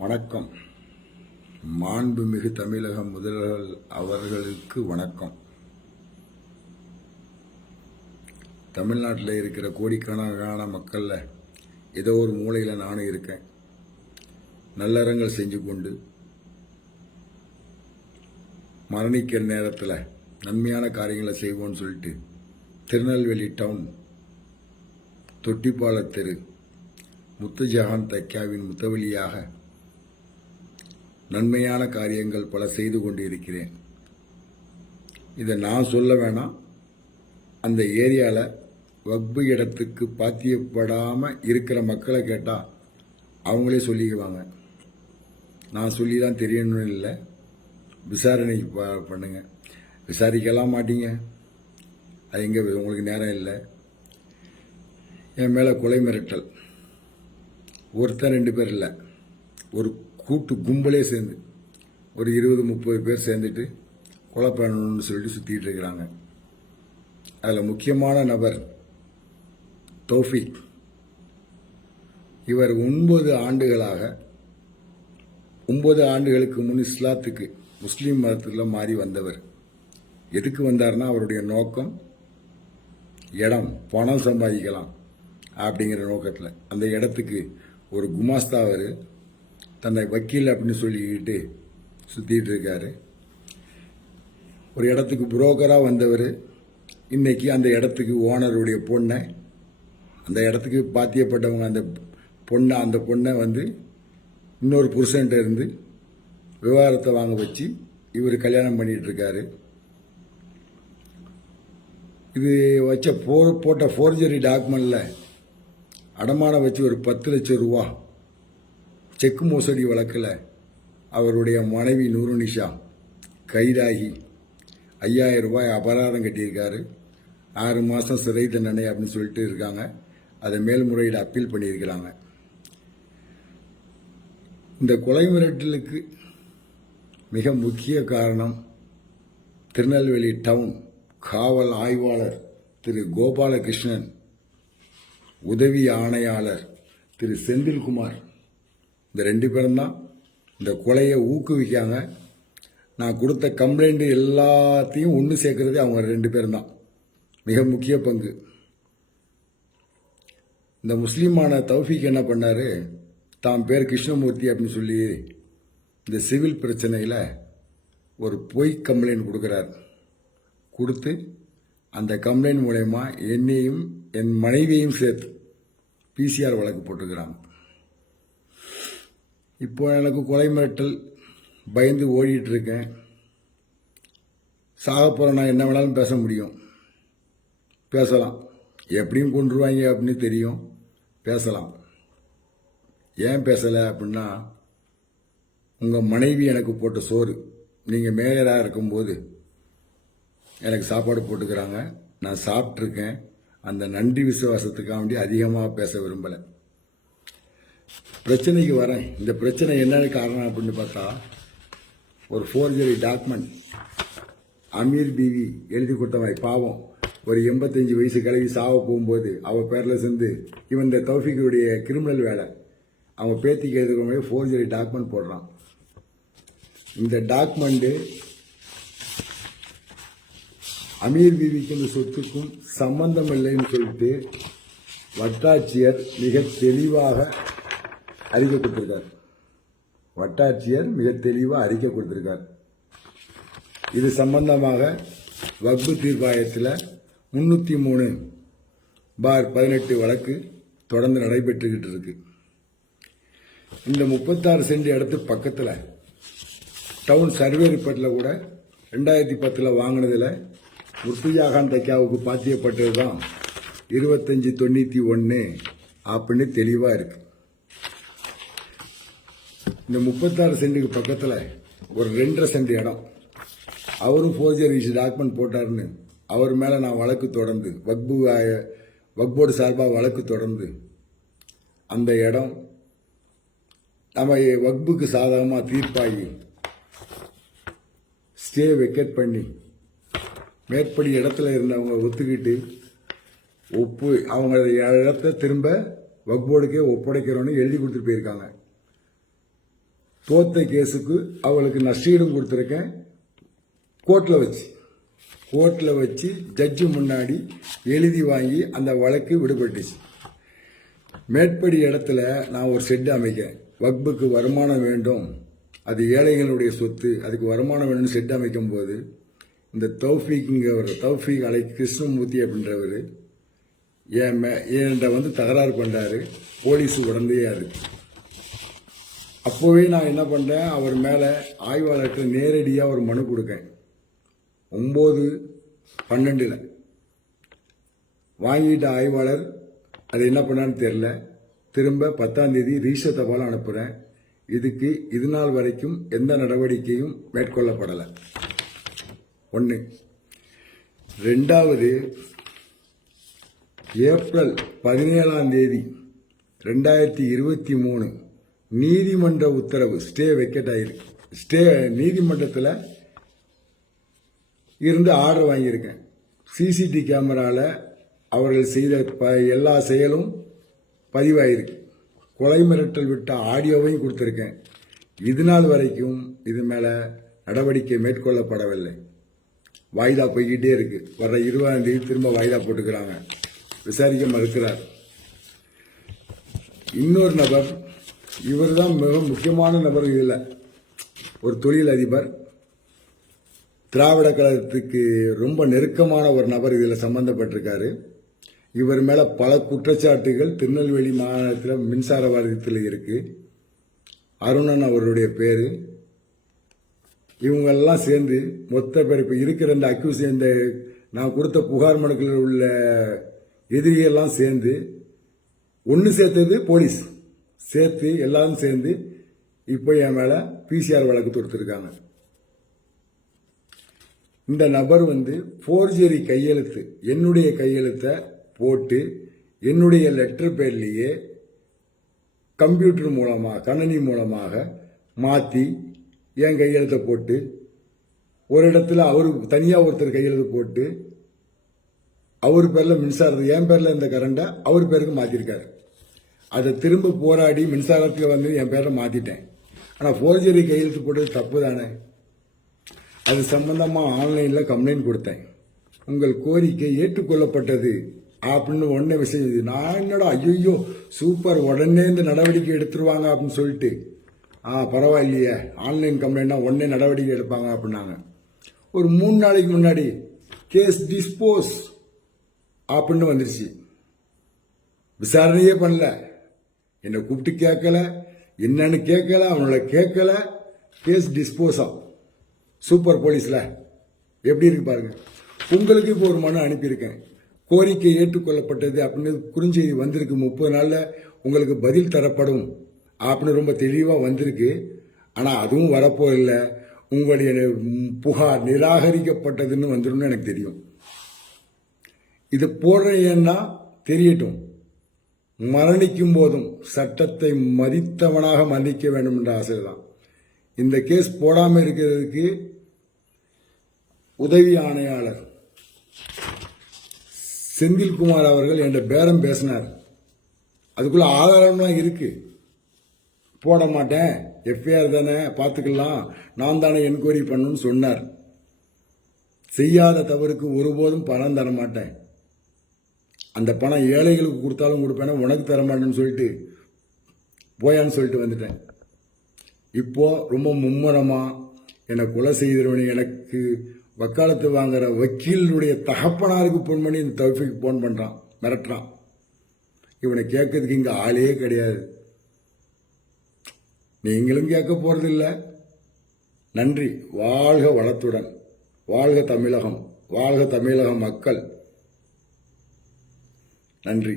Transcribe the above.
வணக்கம். மாண்புமிகு தமிழக முதல்வர் அவர்களுக்கு வணக்கம். தமிழ்நாட்டில் இருக்கிற கோடிக்கணக்கான மக்களில் ஏதோ ஒரு மூலையில் நானும் இருக்கேன். நல்லறங்கள் செஞ்சு கொண்டு மரணிக்கிற நேரத்தில் நன்மையான காரியங்களை செய்வோம்னு சொல்லிட்டு திருநெல்வேலி டவுன் தொட்டிப்பால தெரு முத்துஜஹான் தைக்காவின் முத்தவழியாக நன்மையான காரியங்கள் பல செய்து கொண்டு இருக்கிறேன். இதை நான் சொல்ல வேணாம், அந்த ஏரியாவில் வக்பு இடத்துக்கு பாத்தியப்படாமல் இருக்கிற மக்களை கேட்டால் அவங்களே சொல்லிக்குவாங்க. நான் சொல்லி தான் தெரியணும்னு இல்லை, விசாரணை பண்ணுங்க. விசாரிக்கலாம் மாட்டீங்க, அது எங்கே உங்களுக்கு நேரம் இல்லை. என் மேலே கொலை மிரட்டல், ஒருத்தர் 2 பேர் இல்லை, ஒரு கூட்டு கும்பலே சேர்ந்து ஒரு 20-30 பேர் சேர்ந்துட்டு கொலை பண்ணணும்னு சொல்லிட்டு சுற்றிட்டு இருக்கிறாங்க. அதில் முக்கியமான நபர் தௌஃபிக். இவர் 9 ஆண்டுகளுக்கு முன் இஸ்லாத்துக்கு முஸ்லீம் மதத்தில் மாறி வந்தவர். எதுக்கு வந்தார்னா அவருடைய நோக்கம் இடம், பணம் சம்பாதிக்கலாம் அப்படிங்கிற நோக்கத்தில் அந்த இடத்துக்கு ஒரு குமாஸ்தாவர் தன்னை வக்கீல் அப்படின்னு சொல்லிக்கிட்டு சுற்றிட்டு இருக்காரு. ஒரு இடத்துக்கு புரோக்கராக வந்தவர் இன்னைக்கு அந்த இடத்துக்கு ஓனருடைய பொண்ணை, அந்த இடத்துக்கு பாத்தியப்பட்டவங்க அந்த பொண்ணை வந்து இன்னொரு புருஷன்ட்ட இருந்து விவாகரத்தை வாங்க வச்சு இவர் கல்யாணம் பண்ணிட்டு இருக்காரு. இது வச்ச போட்ட ஃபோர்ஜரி டாக்குமெண்ட்ல அடமானம் வச்சு ஒரு 10 லட்சம் ரூபா செக்கு மோசடி வழக்கில் அவருடைய மனைவி நூருநிஷா கைதாகி 5000 ரூபாய் அபராதம் கட்டியிருக்காரு. 6 மாதம் சிறை தண்டனை அப்படின்னு சொல்லிட்டு இருக்காங்க. அதை மேல்முறையீடு அப்பீல் பண்ணியிருக்கிறாங்க. இந்த கொலை மிரட்டலுக்கு மிக முக்கிய காரணம் திருநெல்வேலி டவுன் காவல் ஆய்வாளர் திரு கோபாலகிருஷ்ணன், உதவி ஆணையாளர் திரு செந்தில்குமார், இந்த 2 பேரும் தான் இந்த கொலையை ஊக்குவிக்காங்க. நான் கொடுத்த கம்ப்ளைண்ட் எல்லாத்தையும் ஒன்று சேர்க்கறதே அவங்க 2 பேரும் தான். மிக முக்கிய பங்கு. இந்த முஸ்லீமான தௌஃபிக் என்ன பண்ணாரு, தான் பேர் கிருஷ்ணமூர்த்தி அப்படின்னு சொல்லி இந்த சிவில் பிரச்சனையில் ஒரு பொய் கம்ப்ளைண்ட் கொடுக்குறார். கொடுத்து அந்த கம்ப்ளைண்ட் மூலயமா என்னையும் என் மனைவியையும் சேர்த்து பிசிஆர் வழக்கு போட்டுக்கிறாங்க. இப்போ எனக்கு கொலை மிரட்டல் பயந்து ஓடிட்டு இருக்கேன். சாக போகிறேன், நான் என்ன வேணாலும் பேச முடியும், பேசலாம். எப்படியும் கொண்டுருவாங்க அப்படின்னு தெரியும், பேசலாம். ஏன் பேசலை அப்படின்னா, உங்கள் மனைவி எனக்கு போட்ட சோறு, நீங்கள் மேயராக இருக்கும்போது எனக்கு சாப்பாடு போட்டுக்கிறாங்க, நான் சாப்பிட்ருக்கேன். அந்த நன்றி விசுவாசத்துக்காக வேண்டி அதிகமாக பேச விரும்பலை. பிரச்சனைக்கு வரேன். இந்த பிரச்சனை என்னென்ன காரணம் அப்படின்னு பார்த்தா, ஒரு ஃபோர்ஜரி டாக்குமெண்ட் அமீர் பீவி எழுதி கொடுத்தவன் பாவம், ஒரு 85 வயசு கிளவி சாவ போகும்போது அவள் பேரில் சேர்ந்து இவன் இந்த தௌஃபிக்குடைய கிரிமினல் வேலை அவன் பேத்திக்கு எழுதுகிற மாதிரி ஃபோர்ஜரி டாக்குமெண்ட் போடுறான். இந்த டாக்குமெண்ட்டு அமீர் பீவிக்கு இந்த சொத்துக்கும் சம்பந்தம் இல்லைன்னு சொல்லிட்டு வட்டாட்சியர் மிக தெளிவாக அறிக்கை கொடுத்திருக்கார். இது சம்பந்தமாக வக்பு தீர்ப்பாயத்தில் 303/18 வழக்கு தொடர்ந்து நடைபெற்றுக்கிட்டு இருக்கு. இந்த 36 சென்ட் இடத்து பக்கத்தில் டவுன் சர்வே ரிப்போர்ட்டில் கூட 2010 வாங்கினதில் முர்த்துஜாகான் தைக்காவுக்கு பாத்தியப்பட்டது தான் 2591 அப்படின்னு தெளிவாக இருக்கு. இந்த 36 சென்ட்டுக்கு பக்கத்தில் ஒரு 2.5 சென்ட் இடம் அவரும் ஃபோர்ஜரி டாக்குமெண்ட் போட்டாருன்னு அவர் மேலே நான் வழக்கு தொடர்ந்து வக்போர்டு சார்பாக வழக்கு தொடர்ந்து அந்த இடம் நம்ம வக்புக்கு சாதகமாக தீர்ப்பாகி ஸ்டே வெக்கேட் பண்ணி மேற்படி இடத்துல இருந்தவங்க ஒத்துக்கிட்டு அவங்க இடத்த திரும்ப வக்போர்டுக்கே ஒப்படைக்கிறோன்னு எழுதி கொடுத்துட்டு போயிருக்காங்க. தோத்த கேஸுக்கு அவளுக்கு நஷ்டீடும் கொடுத்துருக்கேன். கோர்ட்டில் வச்சு ஜட்ஜு முன்னாடி எழுதி வாங்கி அந்த வழக்கு விடுபட்டுச்சு. மேற்படி இடத்துல நான் ஒரு ஷெட் அமைக்கேன். வக்புக்கு வருமானம் வேண்டும், அது ஏழைகளுடைய சொத்து, அதுக்கு வருமானம் வேணும்னு ஷெட் அமைக்கும் போது இந்த தௌஃபீக் அலை கிருஷ்ணமூர்த்தி அப்படின்றவர் என்கிட்ட தகராறு பண்ணுறாரு. போலீஸ் உடந்தையா இருக்கு. அப்போவே நான் என்ன பண்ணுறேன், அவர் மேலே ஆய்வாளர்கிட்ட நேரடியாக ஒரு மனு கொடுக்கேன். 9/12 வாங்கிட்ட ஆய்வாளர் அது என்ன பண்ணான்னு தெரில. திரும்ப 10ஆம் தேதி ரீஷ தபால் அனுப்புகிறேன். இது நாள் வரைக்கும் எந்த நடவடிக்கையும் மேற்கொள்ளப்படலை. 1. 2வது, ஏப்ரல் 17ஆம் தேதி 2023 நீதிமன்ற உத்தரவு ஸ்டே வெக்கெட் ஆகிருக்கு. நீதிமன்றத்தில் இருந்து ஆர்டர் வாங்கியிருக்கேன். சிசிடிவி கேமராவில் அவர்கள் செய்த எல்லா செயலும் பதிவாயிருக்கு. கொலை மிரட்டல் விட்ட ஆடியோவையும் கொடுத்துருக்கேன். இது நாள் வரைக்கும் இது மேலே நடவடிக்கை மேற்கொள்ளப்படவில்லை. வாய்தா போய்கிட்டே இருக்கு. வர்ற 20ஆம் தேதி திரும்ப வாய்தா போட்டுக்கிறாங்க. விசாரிக்க மறுக்கிறார். இன்னொரு நபர், இவர் தான் மிக முக்கியமான நபர். இதில் ஒரு தொழில் அதிபர், திராவிட கழகத்துக்கு ரொம்ப நெருக்கமான ஒரு நபர் இதில் சம்பந்தப்பட்டிருக்காரு. இவர் மேலே பல குற்றச்சாட்டுகள் திருநெல்வேலி மாநிலத்தில் மின்சார வாரியத்தில் இருக்கு. அருணன் அவருடைய பேர். இவங்கெல்லாம் சேர்ந்து மொத்த பேர் இப்போ இருக்கிற இந்த அக்யூஸ், இந்த நான் கொடுத்த புகார் மனுக்களில் உள்ள எதிரியெல்லாம் சேர்ந்து ஒன்று சேர்த்தது போலீஸ் சேர்த்து எல்லாரும் சேர்ந்து இப்போ என் மேலே பிசிஆர் வழக்கு தொடுத்திருக்காங்க. இந்த நபர் ஃபோர்ஜரி கையெழுத்து, என்னுடைய கையெழுத்தை போட்டு என்னுடைய லெட்டர் பேர்லேயே கம்ப்யூட்டர் மூலமாக கணினி மூலமாக மாற்றி என் கையெழுத்தை போட்டு, ஒரு இடத்துல அவர் தனியாக ஒருத்தர் கையெழுத்து போட்டு அவர் பேரில் மின்சாரத்தை, என் பேரில் இந்த கரண்டை அவர் பேருக்கு மாற்றிருக்காரு. அதை திரும்ப போராடி மின்சாரத்தில் என் பேரை மாற்றிட்டேன். ஆனால் ஃபோர்ஜரி கையெழுத்து போட்டது தப்பு தானே. அது சம்பந்தமாக ஆன்லைனில் கம்ப்ளைண்ட் கொடுத்தேன். உங்கள் கோரிக்கை ஏற்றுக்கொள்ளப்பட்டது அப்படின்னு உடனே விஷயம். நான் என்னடா ஐயோ சூப்பர், உடனே இந்த நடவடிக்கை எடுத்துருவாங்க அப்படின்னு சொல்லிட்டு, பரவாயில்லையே ஆன்லைன் கம்ப்ளைண்ட்னா உடனே நடவடிக்கை எடுப்பாங்க அப்படின்னாங்க. ஒரு 3 நாளைக்கு முன்னாடி கேஸ் டிஸ்போஸ் அப்படின்னு வந்துருச்சு. விசாரணையே பண்ணல, என்னை கூப்பிட்டு கேட்கல, என்னன்னு கேட்கல, அவனோட கேட்கல, கேஸ் டிஸ்போஸா. சூப்பர் போலீஸ்ல எப்படி இருக்கு பாருங்க. உங்களுக்கு இப்போ ஒரு மனு அனுப்பியிருக்கேன். கோரிக்கை ஏற்றுக்கொள்ளப்பட்டது அப்படின்னு குறுஞ்செய்தி வந்திருக்கு. 30 நாளில் உங்களுக்கு பதில் தரப்படும் அப்படின்னு ரொம்ப தெளிவாக வந்திருக்கு. ஆனால் அதுவும் வரப்போ இல்லை. உங்களுடைய புகார் நிராகரிக்கப்பட்டதுன்னு வந்துடும் எனக்கு தெரியும். இது போடுறேன்னா தெரியட்டும். மரணிக்கும் போதும் சட்டத்தை மதித்தவனாக மன்னிக்க வேண்டும் என்ற ஆசை தான். இந்த கேஸ் போடாமல் இருக்கிறதுக்கு உதவி ஆணையாளர் செந்தில்குமார் அவர்கள் என்ற பேரம் பேசினார். அதுக்குள்ள ஆதாரம்லாம் இருக்கு. போட மாட்டேன், எஃப்ஐஆர் தானே பார்த்துக்கலாம், நான் தானே என்கொயரி பண்ணணும்னு சொன்னார். செய்யாத தவறுக்கு ஒருபோதும் பணம் தர மாட்டேன், அந்த பணம் ஏழைகளுக்கு கொடுத்தாலும் கொடுப்பேன், உனக்கு தர மாட்டேன்னு சொல்லிட்டு போயான்னு சொல்லிட்டு வந்துட்டேன். இப்போ ரொம்ப மும்முரமா என்னை கொலை செய்தவனை எனக்கு வக்காலத்து வாங்குற வக்கீலுடைய தகப்பனாருக்கு போன் பண்ணி இந்த தௌஃபீக் போன் பண்றான், மிரட்டுறான். இவனை கேட்கறதுக்கு இங்க ஆளே கிடையாது. நீங்களும் கேட்க போறதில்லை. நன்றி. வாழ்க வளத்துடன். வாழ்க தமிழகம். வாழ்க தமிழக மக்கள். நன்றி.